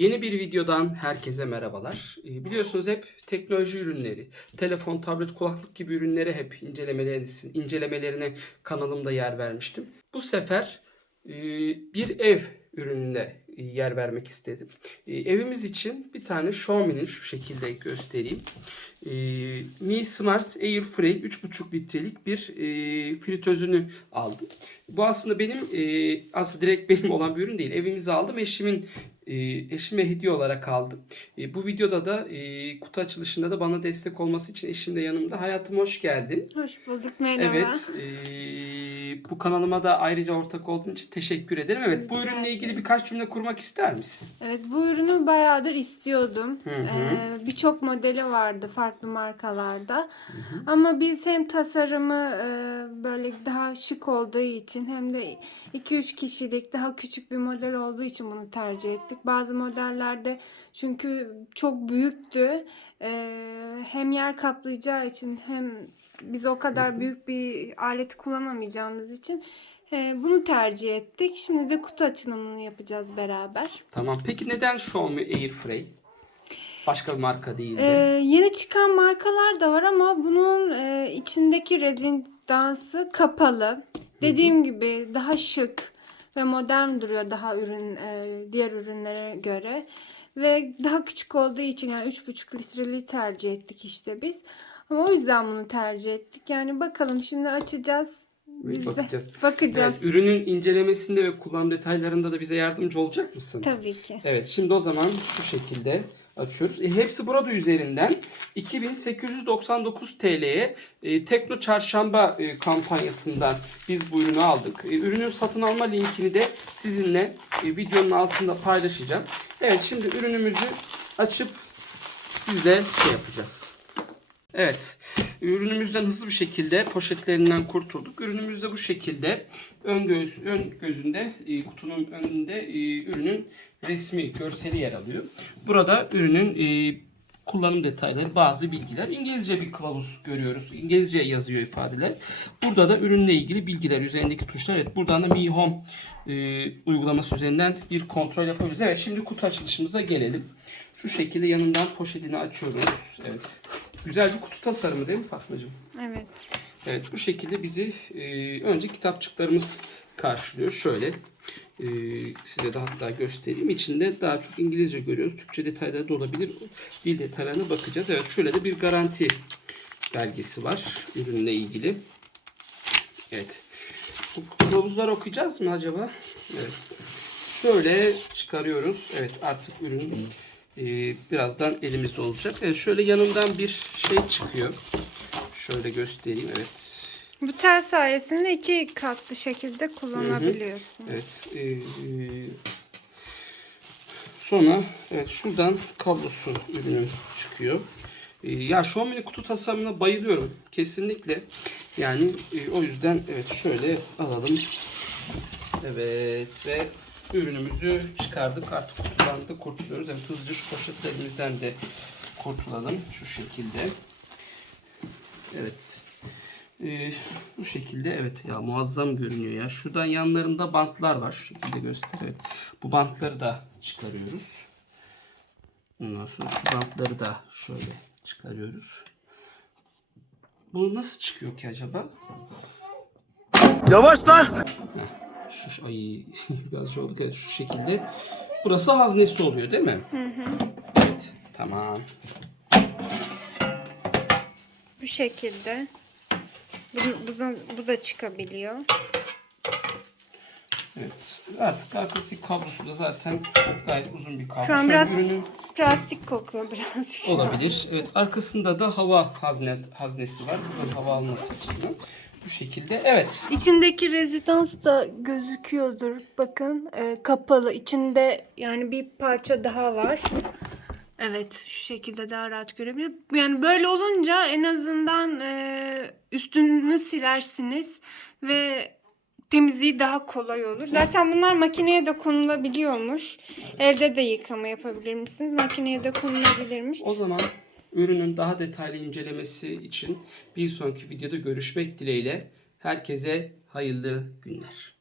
Yeni bir videodan herkese merhabalar. Ee, Biliyorsunuz hep teknoloji ürünleri, telefon, tablet, kulaklık gibi ürünlere hep incelemelerine, kanalımda yer vermiştim. Bu sefer e, bir ev ürününe e, yer vermek istedim. E, Evimiz için bir tane Xiaomi'nin şu şekilde göstereyim. Mi Smart Air Free 3,5 litrelik bir fritözünü aldım. Bu aslında benim aslında direkt benim olan bir ürün değil. Evimize aldım. Eşimin eşime hediye olarak aldım. E, bu videoda da e, kutu açılışında da bana destek olması için eşim de yanımda. Hayatım hoş geldin. Hoş bulduk merhaba. Evet. e, bu kanalıma da ayrıca ortak olduğun için teşekkür ederim. Evet. Bu ürünle ilgili birkaç cümle kurmak ister misin? Evet bu ürünü bayağıdır istiyordum. Hı hı. Ee, Birçok modeli vardı farklı markalarda. Ama biz hem tasarımı e, böyle daha şık olduğu için hem de 2-3 kişilik daha küçük bir model olduğu için bunu tercih ettik. Bazı modellerde çünkü çok büyüktü. Ee, hem yer kaplayacağı için hem biz o kadar büyük bir aleti kullanamayacağımız için e, bunu tercih ettik. Şimdi de kutu açılımını yapacağız beraber. Tamam. Peki neden Xiaomi Air Free? Başka bir marka değildi. Ee, yeni çıkan markalar da var ama bunun e, içindeki rezidansı kapalı. Dediğim gibi daha şık ve modern duruyor daha ürün e, diğer ürünlere göre. Ve daha küçük olduğu için yani 3,5 litreliği tercih ettik işte biz. Ama o yüzden bunu tercih ettik. Yani bakalım şimdi açacağız. Biz de bakacağız. bakacağız. Evet, ürünün incelemesinde ve kullanım detaylarında da bize yardımcı olacak mısın? Tabii ki. Evet şimdi o zaman şu şekilde açıyoruz. E, hepsi burada üzerinden 2899 TL'ye e, Tekno Çarşamba e, kampanyasından biz bu ürünü aldık. E, ürünün satın alma linkini de sizinle e, videonun altında paylaşacağım. Evet şimdi ürünümüzü açıp sizle şey yapacağız. Evet. Ürünümüzden hızlı bir şekilde poşetlerinden kurtulduk. Ürünümüz de bu şekilde. Ön göz ön gözünde e, kutunun önünde e, ürünün resmi görseli yer alıyor. Burada ürünün e, kullanım detayları, bazı bilgiler. İngilizce bir kılavuz görüyoruz. İngilizce yazıyor ifadeler. Burada da ürünle ilgili bilgiler üzerindeki tuşlar. Evet buradan da Mi Home e, uygulaması üzerinden bir kontrol yapabiliriz. Evet şimdi kutu açılışımıza gelelim. Şu şekilde yanından poşetini açıyoruz. Evet. Güzel bir kutu tasarımı değil mi Fatmacığım? Evet. Evet bu şekilde bizi e, önce kitapçıklarımız karşılıyor. Şöyle e, size de hatta göstereyim. İçinde daha çok İngilizce görüyoruz. Türkçe detayları da olabilir. Dil detaylarına bakacağız. Evet şöyle de bir garanti belgesi var ürünle ilgili. Evet. Bu kılavuzları okuyacağız mı acaba? Evet. Şöyle çıkarıyoruz. Evet artık ürün e, birazdan elimizde olacak. Evet şöyle yanından bir şey çıkıyor. Şöyle göstereyim. Evet. Bu tel sayesinde iki katlı şekilde kullanabiliyorsun. Evet. e, e, sonra evet şuradan kablosu ürünün çıkıyor. E, ya Xiaomi'nin kutu tasarımına bayılıyorum. Kesinlikle. Yani e, o yüzden evet şöyle alalım. Evet ve ürünümüzü çıkardık. Artık kutudan da kurtuluyoruz. Evet hızlıca şu poşetlerimizden de kurtulalım. Şu şekilde. Evet. Ee, bu şekilde evet ya muazzam görünüyor ya. Şuradan yanlarında bantlar var. Şu şekilde göster. Evet. Bu bantları da çıkarıyoruz. Ondan sonra şu bantları da şöyle çıkarıyoruz. Bu nasıl çıkıyor ki acaba? Yavaş lan. Şu, şu- ay biraz şey olduk evet şu şekilde. Burası haznesi oluyor değil mi? Evet tamam. Bu şekilde. Bu, bu, da, bu da çıkabiliyor. Evet. Artık arkası kablosu da zaten gayet uzun bir kablo. Şu an biraz- ürünün Plastik kokuyor birazcık. olabilir. Evet arkasında da hava hazne haznesi var. Buradan hava alması açısından. Bu şekilde. Evet. İçindeki rezidans da gözüküyordur. Bakın e, kapalı. İçinde yani bir parça daha var. Evet şu şekilde daha rahat görebilir. Yani böyle olunca en azından e, üstünü silersiniz ve temizliği daha kolay olur. Zaten bunlar makineye de konulabiliyormuş. Elde de yıkama yapabilir misiniz? Makineye de konulabilirmiş. O zaman ürünün daha detaylı incelemesi için bir sonraki videoda görüşmek dileğiyle herkese hayırlı günler.